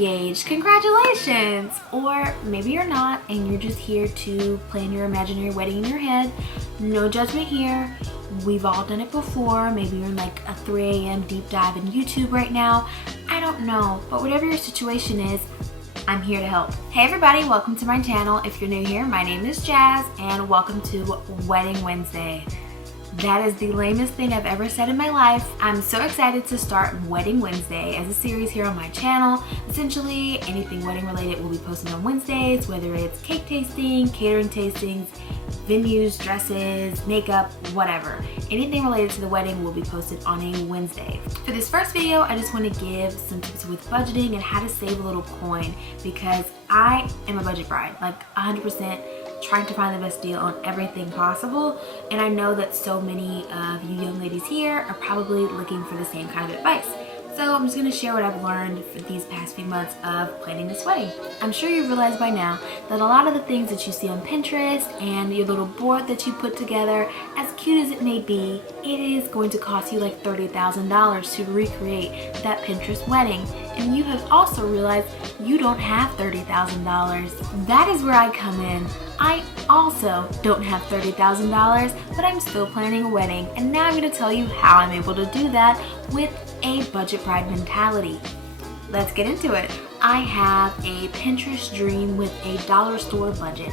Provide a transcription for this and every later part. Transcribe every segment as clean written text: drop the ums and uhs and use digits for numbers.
engaged. Congratulations! Or maybe you're not and you're just here to plan your imaginary wedding in your head. No judgment here. We've all done it before. Maybe you're in like a 3 a.m. deep dive in YouTube right now. I don't know, but whatever your situation is, I'm here to help. Hey everybody, welcome to my channel. If you're new here, my name is Jazz and welcome to Wedding Wednesday. That is the lamest thing I've ever said in my life. I'm so excited to start Wedding Wednesday as a series here on my channel. Essentially, anything wedding related will be posted on Wednesdays, whether it's cake tasting, catering tastings, venues, dresses, makeup, whatever. Anything related to the wedding will be posted on a Wednesday. For this first video, I just want to give some tips with budgeting and how to save a little coin because I am a budget bride, like 100%. Trying to find the best deal on everything possible, and I know that so many of you young ladies here are probably looking for the same kind of advice. So I'm just going to share what I've learned for these past few months of planning this wedding. I'm sure you've realized by now that a lot of the things that you see on Pinterest and your little board that you put together, as cute as it may be, it is going to cost you like $30,000 to recreate that Pinterest wedding. And you have also realized you don't have $30,000. That is where I come in. I also don't have $30,000, but I'm still planning a wedding. And now I'm going to tell you how I'm able to do that with a budget bride mentality. Let's get into it. I have a Pinterest dream with a dollar store budget,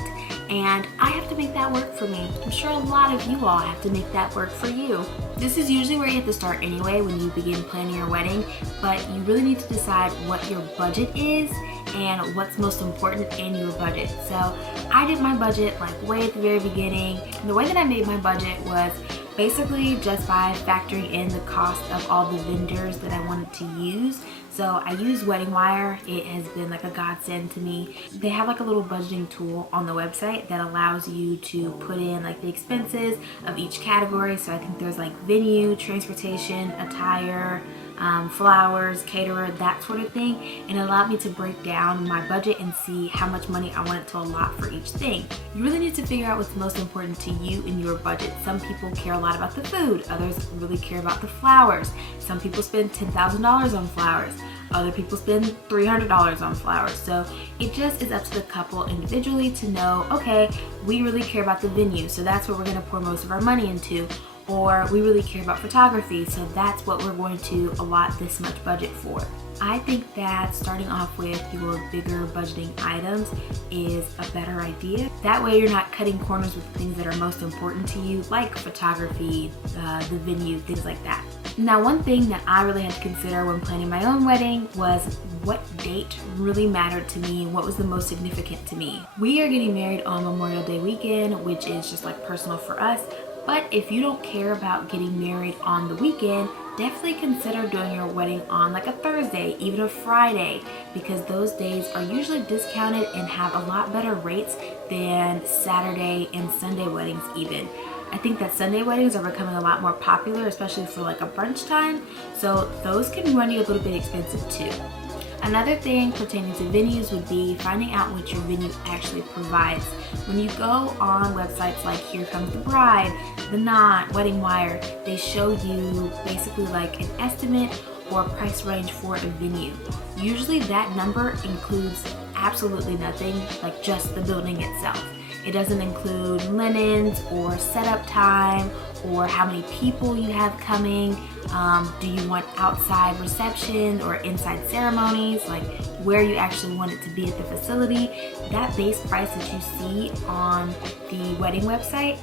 and I have to make that work for me. I'm sure a lot of you all have to make that work for you. This is usually where you have to start anyway when you begin planning your wedding, but you really need to decide what your budget is and what's most important in your budget. So I did my budget like way at the very beginning. The way that I made my budget was basically just by factoring in the cost of all the vendors that I wanted to use. So I use Wedding Wire. It has been like a godsend to me. They have like a little budgeting tool on the website that allows you to put in like the expenses of each category. So I think there's like venue, transportation, attire, flowers, caterer, that sort of thing, and it allowed me to break down my budget and see how much money I wanted to allot for each thing. You really need to figure out what's most important to you in your budget. Some people care a lot about the food, others really care about the flowers. Some people spend $10,000 on flowers, other people spend $300 on flowers. So it just is up to the couple individually to know, okay, we really care about the venue, so that's what we're going to pour most of our money into. Or we really care about photography, so that's what we're going to allot this much budget for. I think that starting off with your bigger budgeting items is a better idea. That way you're not cutting corners with things that are most important to you, like photography, the venue, things like that. Now, one thing that I really had to consider when planning my own wedding was what date really mattered to me and what was the most significant to me. We are getting married on Memorial Day weekend, which is just like personal for us. But if you don't care about getting married on the weekend, definitely consider doing your wedding on like a Thursday, even a Friday, because those days are usually discounted and have a lot better rates than Saturday and Sunday weddings even. I think that Sunday weddings are becoming a lot more popular, especially for like a brunch time, so those can run you a little bit expensive too. Another thing pertaining to venues would be finding out what your venue actually provides. When you go on websites like Here Comes the Bride, The Knot, Wedding Wire, they show you basically like an estimate or price range for a venue. Usually that number includes absolutely nothing, like just the building itself. It doesn't include linens or setup time or how many people you have coming. Do you want outside reception or inside ceremonies, like where you actually want it to be at the facility. That base price that you see on the wedding website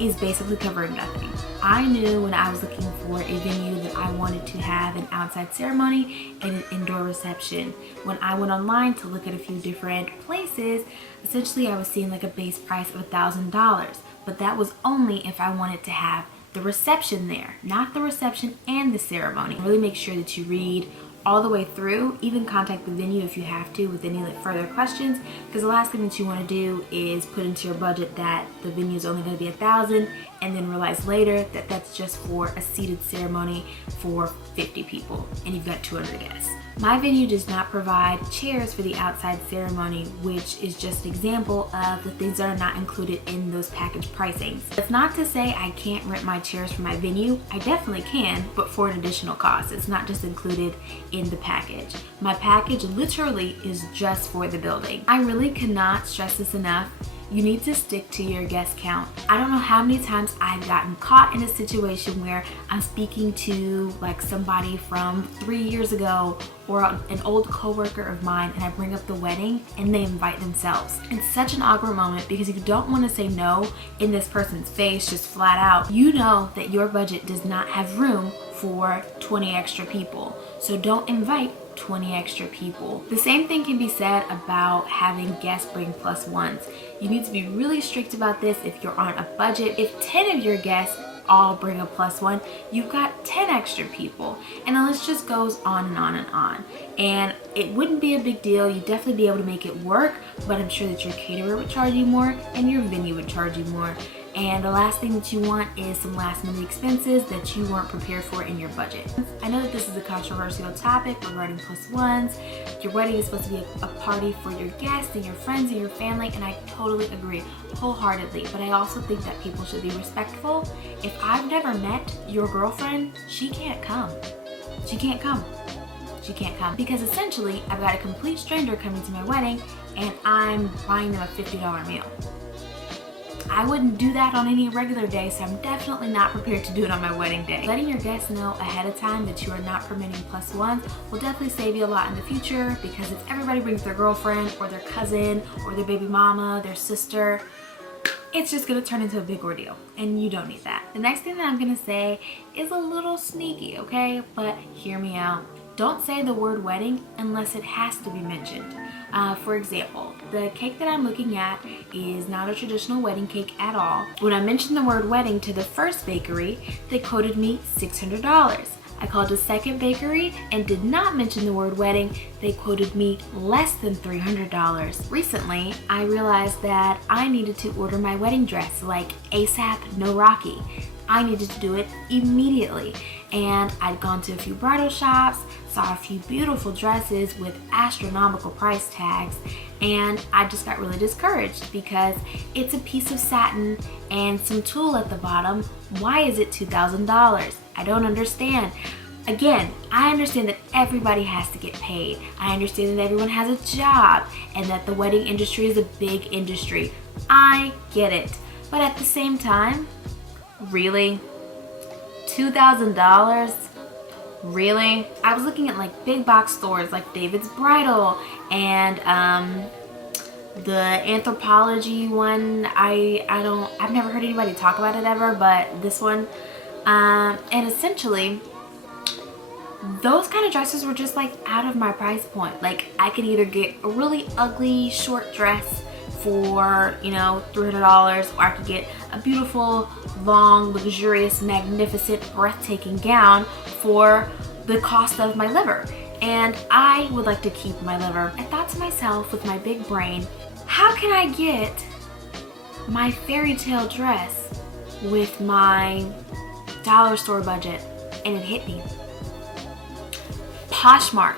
is basically covering nothing. I knew when I was looking for a venue that I wanted to have an outside ceremony and an indoor reception. When I went online to look at a few different places, essentially I was seeing like a base price of $1,000, but that was only if I wanted to have the reception there, not the reception and the ceremony. Really make sure that you read all the way through, even contact the venue if you have to with any like further questions, because the last thing that you want to do is put into your budget that the venue is only going to be $1,000 and then realize later that that's just for a seated ceremony for 50 people and you've got 200 guests. My venue does not provide chairs for the outside ceremony, which is just an example of the things that are not included in those package pricings. It's not to say I can't rent my chairs from my venue. I definitely can, but for an additional cost. It's not just included in the package. My package literally is just for the building. I really cannot stress this enough. You need to stick to your guest count. I don't know how many times I've gotten caught in a situation where I'm speaking to like somebody from 3 years ago or an old coworker of mine, and I bring up the wedding and they invite themselves. It's such an awkward moment because you don't want to say no in this person's face just flat out. You know that your budget does not have room for 20 extra people, so don't invite 20 extra people. The same thing can be said about having guests bring plus ones. You need to be really strict about this if you're on a budget. If 10 of your guests all bring a plus one, you've got 10 extra people, and the list just goes on and on and on. And it wouldn't be a big deal. You'd definitely be able to make it work, but I'm sure that your caterer would charge you more and your venue would charge you more. And the last thing that you want is some last minute expenses that you weren't prepared for in your budget. I know that this is a controversial topic regarding plus ones. Your wedding is supposed to be a party for your guests and your friends and your family, and I totally agree wholeheartedly. But I also think that people should be respectful. If I've never met your girlfriend, she can't come. She can't come. She can't come because essentially I've got a complete stranger coming to my wedding and I'm buying them a $50 meal. I wouldn't do that on any regular day, so I'm definitely not prepared to do it on my wedding day. Letting your guests know ahead of time that you are not permitting plus ones will definitely save you a lot in the future, because if everybody brings their girlfriend or their cousin or their baby mama, their sister, it's just gonna turn into a big ordeal, and you don't need that. The next thing that I'm gonna say is a little sneaky, okay? But hear me out. Don't say the word wedding unless it has to be mentioned. For example, the cake that I'm looking at is not a traditional wedding cake at all. When I mentioned the word wedding to the first bakery, they quoted me $600. I called a second bakery and did not mention the word wedding. They quoted me less than $300. Recently, I realized that I needed to order my wedding dress like ASAP, no Rocky. I needed to do it immediately. And I'd gone to a few bridal shops, saw a few beautiful dresses with astronomical price tags, and I just got really discouraged because it's a piece of satin and some tulle at the bottom. Why is it $2,000? I don't understand. Again, I understand that everybody has to get paid. I understand that everyone has a job and that the wedding industry is a big industry. I get it. But at the same time, really? $2,000? Really? I was looking at like big box stores like David's Bridal and the Anthropology one. I've never heard anybody talk about it ever, but this one, and essentially those kind of dresses were just like out of my price point. Like I could either get a really ugly short dress for, you know, $300, or I could get a beautiful, long, luxurious, magnificent, breathtaking gown for the cost of my liver. And I would like to keep my liver. I thought to myself with my big brain, how can I get my fairy tale dress with my dollar store budget? And it hit me. Poshmark.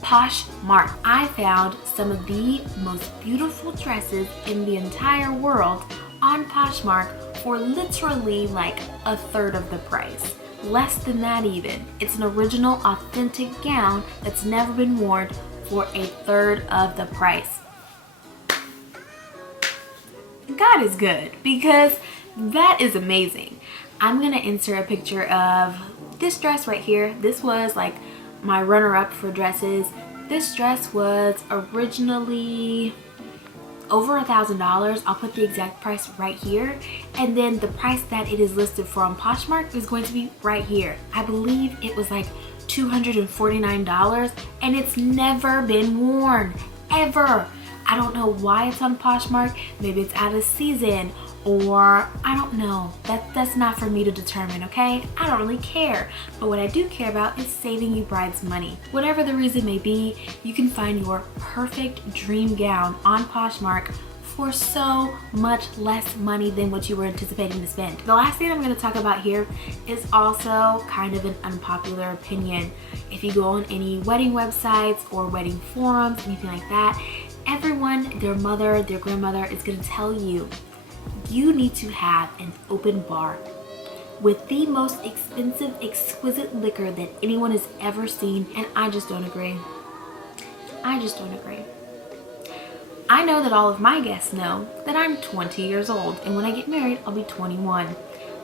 Poshmark. I found some of the most beautiful dresses in the entire world on Poshmark for literally like a third of the price. Less than that even. It's an original, authentic gown that's never been worn for a third of the price. God is good, because that is amazing. I'm gonna insert a picture of this dress right here. This was like my runner-up for dresses. This dress was originally over $1,000. I'll put the exact price right here, and then the price that it is listed for on Poshmark is going to be right here. I believe it was like $249, and it's never been worn, ever. I don't know why it's on Poshmark. Maybe it's out of season, or I don't know. That's not for me to determine, okay? I don't really care. But what I do care about is saving you brides money. Whatever the reason may be, you can find your perfect dream gown on Poshmark for so much less money than what you were anticipating to spend. The last thing I'm going to talk about here is also kind of an unpopular opinion. If you go on any wedding websites or wedding forums, anything like that, everyone, their mother, their grandmother is going to tell you, you need to have an open bar with the most expensive, exquisite liquor that anyone has ever seen, and I just don't agree. I just don't agree. I know that all of my guests know that I'm 20 years old, and when I get married, I'll be 21.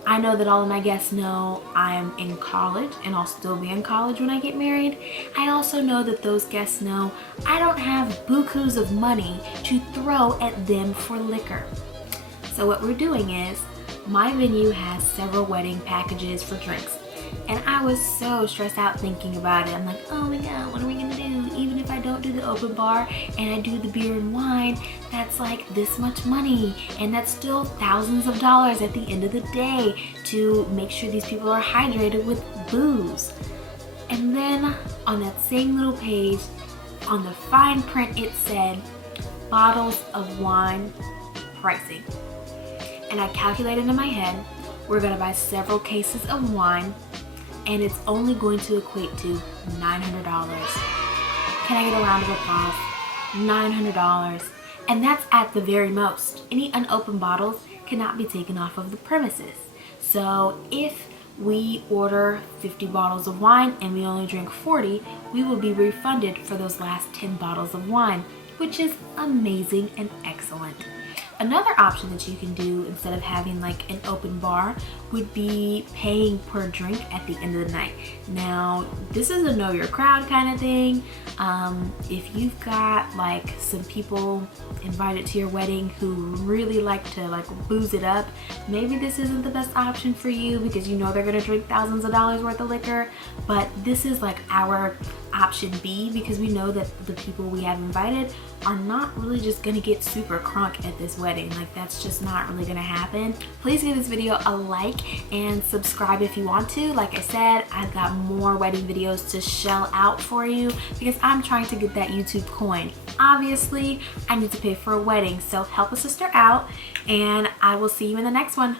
I know that all of my guests know I'm in college, and I'll still be in college when I get married. I also know that those guests know I don't have bukus of money to throw at them for liquor. So what we're doing is, my venue has several wedding packages for drinks, and I was so stressed out thinking about it. I'm like, oh my god, what are we gonna do? Even if I don't do the open bar and I do the beer and wine, that's like this much money, and that's still thousands of dollars at the end of the day to make sure these people are hydrated with booze. And then on that same little page, on the fine print, it said bottles of wine pricing. And I calculated in my head, we're gonna buy several cases of wine, and it's only going to equate to $900. Can I get a round of applause? $900. And that's at the very most. Any unopened bottles cannot be taken off of the premises. So if we order 50 bottles of wine and we only drink 40, we will be refunded for those last 10 bottles of wine, which is amazing and excellent. Another option that you can do instead of having like an open bar would be paying per drink at the end of the night. Now, this is a know your crowd kind of thing. If you've got like some people invited to your wedding who really like to like booze it up, maybe this isn't the best option for you because you know they're gonna drink thousands of dollars worth of liquor, but this is like our option B because we know that the people we have invited are not really just gonna get super crunk at this wedding. Like, that's just not really gonna happen. Please give this video a like and subscribe if you want to. Like I said, I've got more wedding videos to shell out for you because I'm trying to get that YouTube coin. Obviously, I need to pay for a wedding, so help a sister out, and I will see you in the next one.